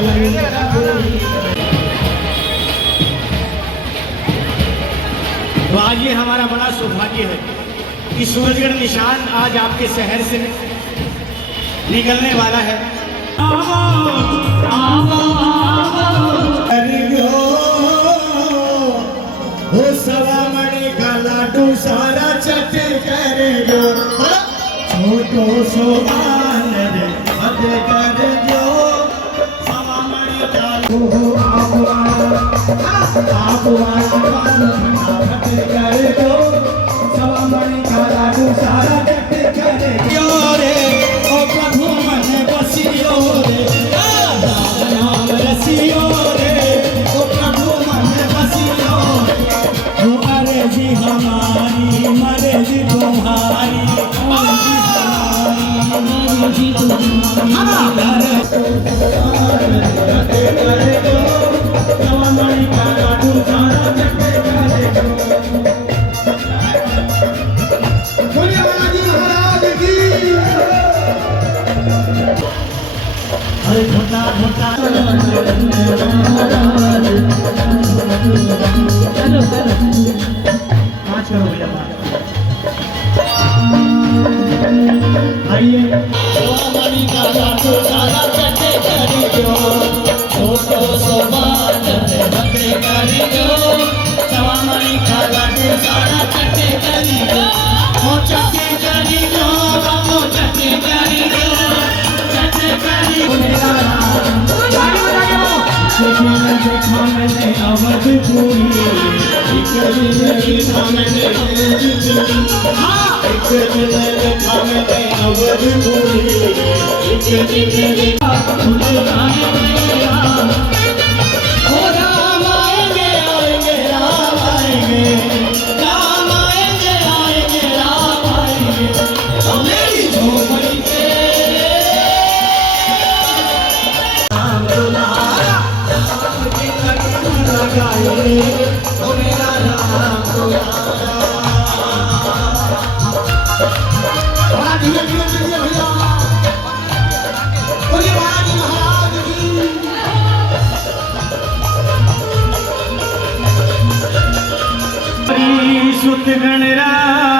तो आज ये हमारा बड़ा सौभाग्य है कि सूरजगढ़ निशान आज आपके शहर से निकलने वाला है। हो सवा मणि का लाडू सारा चट कर दो, छोटो सो मान रे मत कर दो, सवा मणि का लाडू आप मत कर दो, सवा मणि का लाडू सारा चट कर दो रे, ओ प्रभु मन बसियो रे, नाम रसियो रे, ओ प्रभु मन बसियो, अरे जी हमारी मर्जी तुम्हारी, मर्जी तुम्हारी, सवामणि का लाडू सारा चट कर दो। बोलिए बालाजी महाराज की। अरे घोटा घोटा चलो पाँच करो भैया आइए। सवामणि का लाडू सारा चट कर दो, छोटो सो मान रे मत कर दो, सवामणि का लाडू सारा चट कर दो, ओ चट कर दो, ओ चट कर दो, चट कर दो मेरा राम। देखा मैंने अवधपुरी, एक दिन देखा मैंने अवधपुरी, एक दिन देखा मैंने अवधपुरी, एक दिन देखा ओ राम आएंगे आएंगे राम आएंगे, राम आएंगे आएंगे राम आएंगे, मेरी झोपड़ी पे राम दुलारा लगाए, ओ मेरा राम दुलारा। बड़ा धीरे धीरे चलिए भैया, बोलिए बालाजी महाराज की। सुत गणराज